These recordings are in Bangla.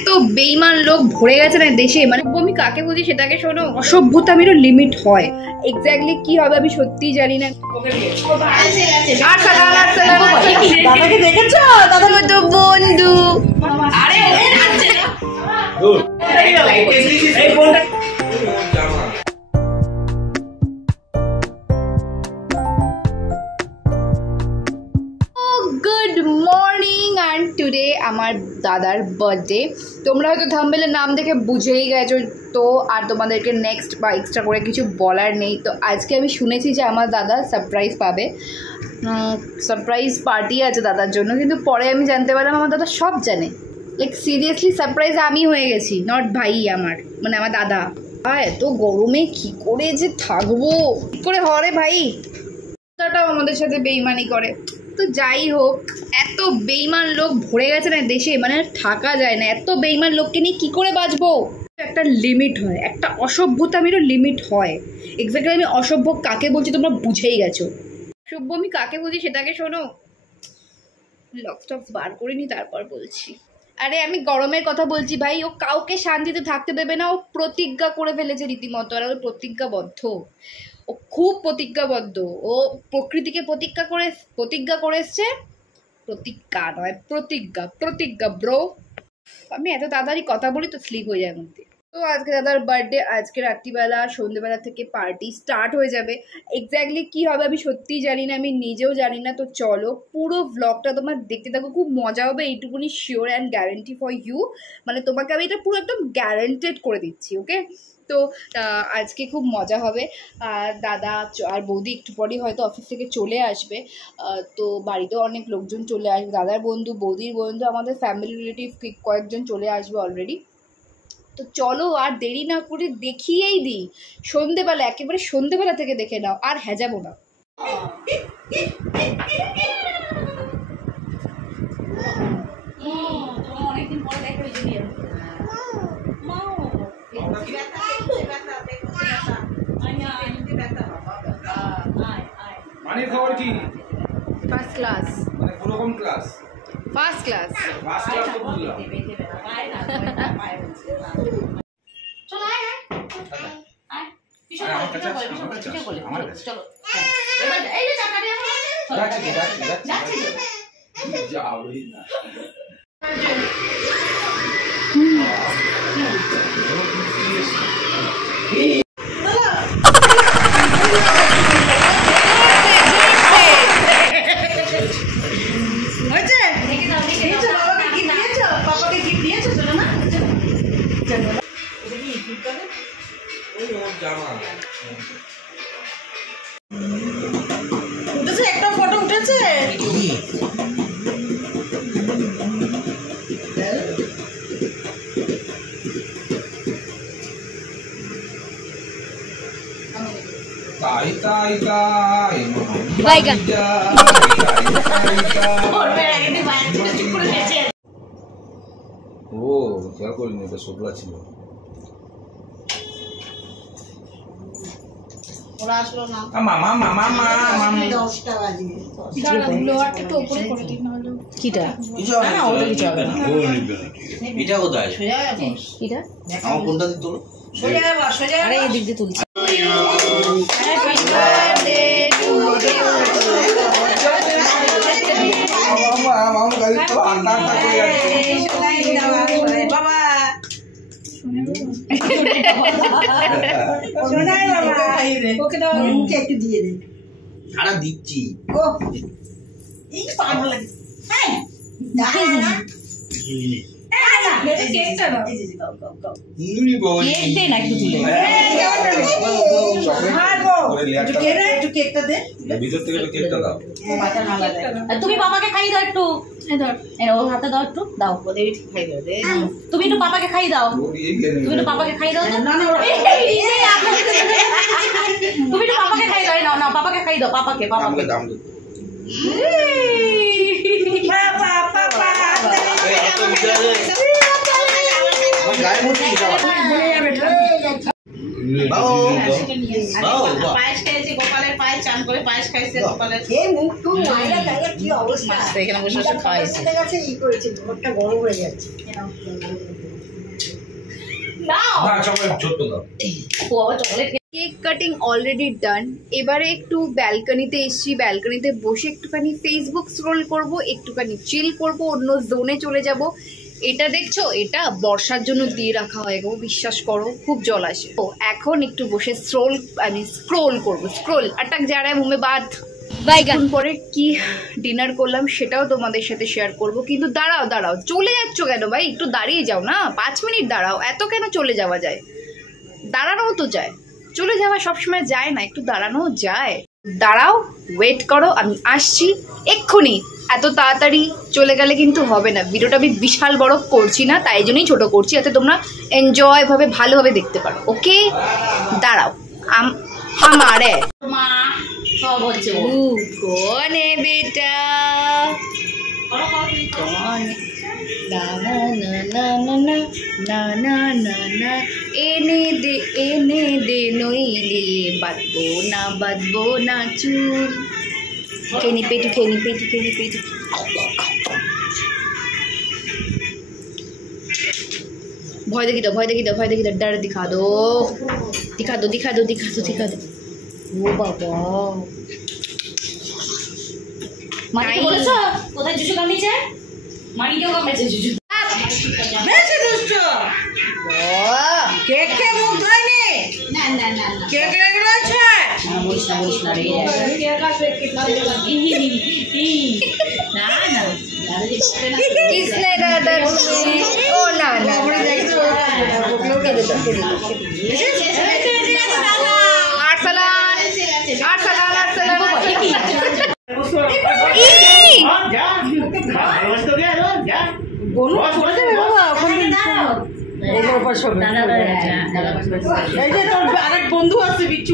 এত বেইমান লোক ভরে গেছে না দেশে, মানে আমি কাকে বলছি সেটাকে শোনো। অসভ্যতামিরও লিমিট হয়। এক্স্যাক্টলি কি হবে আমি সত্যিই জানি না। দাদাকে দেখেছো? দাদা তো বন্ধু। আরে গুড মর্নিং অ্যান্ড টুডে আমার দাদার বার্থডে। তোমরা হয়তো থাম্বনেলের নাম দেখে বুঝেই গেছো তো, আর তোমাদেরকে নেক্সট বা এক্সট্রা করে কিছু বলার নেই। তো আজকে আমি শুনেছি যে আমার দাদা সারপ্রাইজ পাবে, সারপ্রাইজ পার্টি আছে দাদার জন্য। কিন্তু পরে আমি জানতে পারলাম আমার দাদা সব জানে। লাইক সিরিয়াসলি সারপ্রাইজ আমি হয়ে গেছি, নট ভাই আমার, মানে আমার দাদা। এত গরমে কি করে যে থাকবো, কি করে হরে ভাই, দাদাটাও আমাদের সাথে বেইমানি করে। তো যাই হোক, এত বেইমান লোক ভরে গেছে না দেশে, মানে থাকা যায় না। এত বেইমান লোককে নিয়ে কী করে বাঁচবো? একটা লিমিট হয়, একটা অসভ্যতামিরও লিমিট হয়। এক্স্যাক্টলি আমি অসভ্য কাকে বলছি তোমরা বুঝেই গেছো। সভ্য আমি কাকে বলছি সেটাকে শোনো। লকস্টক্স বার করিনি তারপর বলছি। আরে আমি গরমের কথা বলছি ভাই। ও কাউকে শান্তিতে থাকতে দেবে না। ও প্রতিজ্ঞা করে ফেলেছে রীতিমতো, আর ও প্রতিজ্ঞাবদ্ধ। ও খুব প্রতিজ্ঞাবদ্ধ। ও প্রকৃতিকে প্রতিজ্ঞা করে এসছে। প্রতিজ্ঞা নয়, প্রতিজ্ঞা, প্রতিজ্ঞা ব্রো। আমি এত তাড়াতাড়ি কথা বলি তো স্লিপ হয়ে যায় মধ্যে। তো আজকে দাদার বার্থডে, আজকে রাত্রিবেলা সন্ধ্যেবেলা থেকে পার্টি স্টার্ট হয়ে যাবে। এক্স্যাক্টলি কী হবে আমি সত্যিই জানি না, আমি নিজেও জানি না। তো চলো পুরো ব্লগটা তোমার দেখতে থাকো, খুব মজা হবে এইটুকুনি sure and guarantee for you. মানে তোমাকে আমি এটা পুরো একদম গ্যারেন্টেড করে দিচ্ছি, ওকে? তো আজকে খুব মজা হবে। দাদা আর বৌদি একটু পরেই হয়তো অফিস থেকে চলে আসবে। তো বাড়িতেও অনেক লোকজন চলে আসবে, দাদার বন্ধু, বৌদির বন্ধু, আমাদের ফ্যামিলি রিলেটিভ কয়েকজন চলে আসবে অলরেডি। তো চলো আর দেরি না করে দেখিয়েই দিই। সন্ধেবেলা, একেবারে সন্ধেবেলা থেকে দেখে নাও, আর হেজাবো না। অনেকদিন পরে দেখা হয়েছে। মানে খবর কি? First class. মানে কোন রকম class? First class. First class তো বুঝলাম। চলো আয় আয় আয় পিছন বলে আমার কাছে চলো। এবার এই যে চাকাটা যাচ্ছে যাওই না। একটা ফটো উঠেছে। তাই তাই তাই বাইগান ও খেয়াল করিনি, এটা শুকলা ছিল। ওরা আসলো না। মামা মামা মামা 10টা বাজে। লোয়ারটা একটু উপরে করে দিন না হলো। কিটা? কিছু হবে না, ওটা কিছু হবে না। ও নিবে না, ঠিক আছে। এটা কোথায়? সোজা যাবো। কিটা? আমার কোনটা দিয়ে তোলো? সোজা যাবো, সোজা যাবো। আরে এই দিক দিয়ে তুলছি। মামা মামা গাড়ি তো আন্ডা আন্ডা করে যাচ্ছে। বাবা শোনাই বাবা, ওকে দাও, মুখে একটু দিয়ে দে। সারা দিচ্ছি। ও এই পাগল লাগে। হ্যাঁ দাও না। কেকটা দাও। এই যে দাও দাও দাও। ইউনি বল। কেক দে না একটু তুলে। একটু কেকটা দে। ভিতর থেকে কেকটা দাও। বাটা না লাগে। তুমি বাবাকে খাইয়ে দাও একটু। ওর হাতে দাও একটু, দাও। ওদের ঠিক খাই দাও দে। তুমি একটু পাপাকে খাইয়ে দাও। তুমি একটু পাপাকে খাইয়ে দাও। না না তুমি একটু পাপাকে খাইয়ে দাও। না না পাপাকে খাইয়ে দাও, পাপাকে পাপাকে। দাম দে। পাপা পাপা এই এত বিচারে। আমার গায়ে মুটি দাও। বাও বাও। পায়েস খেয়েছি, গোপালের পায়েস চান করে পায়েস খাইছে সকালে এই মুখ টুক মায়েরা তাইলে কি অবস্থা মাছটা এখানে বসে বসে খাইছে কাছে ই করেছে ঘরটা গরম হয়ে যাচ্ছে নাও না চকলেট ছোট্ট দাও ও আবার chocolate cake cutting already done. এবারে একটু ব্যালকনিতে এসছি, ব্যালকনিতে বসে একটুখানি ফেসবুক স্ক্রোল করব, একটুখানি চিল করব, অন্য জোনে চলে যাব। এটা দেখছো, এটা বর্ষার জন্য দিয়ে রাখা হয় গো, বিশ্বাস করো খুব জল আসে। তো এখন একটু বসে স্ক্রোল করব, স্ক্রোল আটক যা রা মুমে বাদ। বাইগান পরে কি ডিনার করলাম সেটাও তোমাদের সাথে শেয়ার করব। কিন্তু দাঁড়াও দাঁড়াও, চলে যাচ্ছ কেন ভাই? একটু দাঁড়িয়ে যাও না, 5 মিনিট দাঁড়াও। এত কেন চলে যাওয়া যায়? দাঁড়ানোও তো যায়, চলে যাওয়া সবসময় যায় না, একটু দাঁড়ানো যায়। দাঁড়াও, ওয়েট করো, আমি আসছি এক্ষুনি। এত তাড়াতাড়ি চলে গেলে কিন্তু হবে না। ভিডিওটা আমি বিশাল বড় করছি না, তাই জন্যই ছোট করছি, যাতে তোমরা এনজয় ভাবে ভালোভাবে দেখতে পারো। ওকে, দাঁড়াও। আমারে মা সব হচ্ছে ও কোনে বেটা কোনে না না না না না না না না না এনে দে নইলে বাঁধবো না চুল। খেনি পেটু ভয় দেখি দাও डर दिखा दो ও বাবা মানিকে বলেছো কোথায় জুজু কামিছে মানিকেও কামিছে জুজু বেশি দুষ্ট কেক কে মুখ ধোয়নি না না না কেক রেগে আছে না বলিস না রে না না किसने दादा ओ ना বন্ধু আছে বিচ্ছু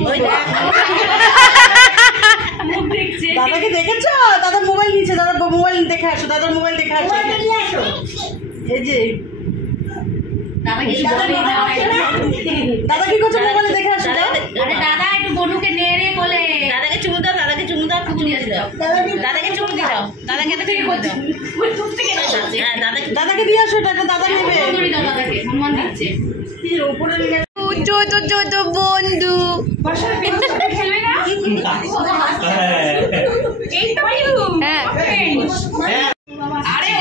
দাদাকে দেখেছো? দাদার মোবাইল নিয়েছে, দাদার মোবাইল দেখে আসো, দাদার মোবাইল দেখে আসো। এই যে দাদা কি করছে? মোবাইলে দেখে আসো। আরে দাদা একটু বনুকে নেড়ে বলে দাদাকে চুমু দাও দাদাকে চুমু দাও দাদাকে চুমু দাও দাদাকে একটা চুমু দাও হ্যাঁ দাদাকে দিয়ে আসো, এটা দাদা নেবে। দাদাকে সম্মান দিচ্ছে উপরে তো বন্ধু খেলবে না এই তো হ্যাঁ আরে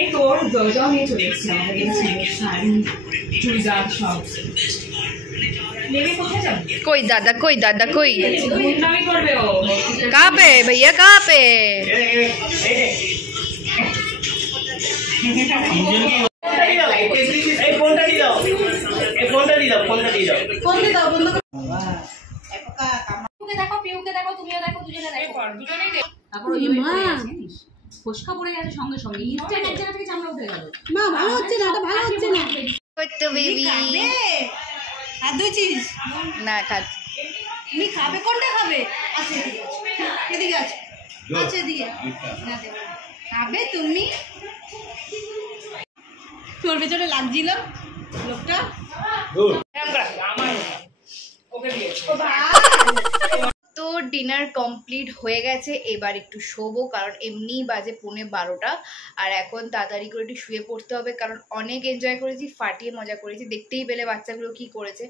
এই তোর দরজাও নিয়ে চলে এসেছি আমাদের শাড়ি চুড়িদার সব নেবে কোথায় যাবে कोई दादा कोई গুন্ডামি করবে ও कहाँ पे भैया, कहाँ पे? পিউকে দেখো তুমিও দেখো দুজনে দেখো দুজনেই দেখো তারপর ওই মা ফসকা পড়ে গেছে সঙ্গে সঙ্গে ইনস্ট্যান্ট এক জায়গা থেকে চামড়া উঠে গেল মা ভালো হচ্ছে না, এটা ভালো হচ্ছে না। তো বেবি আর দুই চিজ না খা। তুমি খাবে কোনটা খাবে? আছে এদিকে আছে, আছে এদিকে খাবে তুমি? তোর পেছনে লাগছিল লোকটা। তো ডিনার কমপ্লিট হয়ে গেছে, এবার একটু শোবো, কারণ এমনিই বাজে 11:30। আর এখন তাড়াতাড়ি করে একটু শুয়ে পড়তে হবে, কারণ অনেক এনজয় করেছি, ফাটিয়ে মজা করেছি, দেখতেই পেলে বাচ্চাগুলো কি করেছে।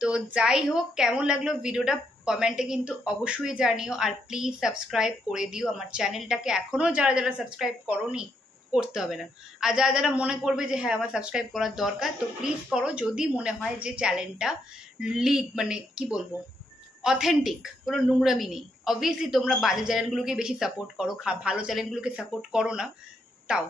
তো যাই হোক, কেমন লাগলো ভিডিওটা কমেন্টে কিন্তু অবশ্যই জানিও। আর প্লিজ সাবস্ক্রাইব করে দিও আমার চ্যানেলটাকে, এখনও যারা সাবস্ক্রাইব করোনি করতে হবে না। আর যারা মনে করবে যে হ্যাঁ আমার সাবস্ক্রাইব করার দরকার, তো প্লিজ করো, যদি মনে হয় যে চ্যানেলটা মানে কি বলবো, অথেন্টিক, কোনো নোংরামি নেই। অবভিয়াসলি তোমরা বাজে চ্যানেলগুলোকে বেশি সাপোর্ট করো, ভালো চ্যানেলগুলোকে সাপোর্ট করো না, তাও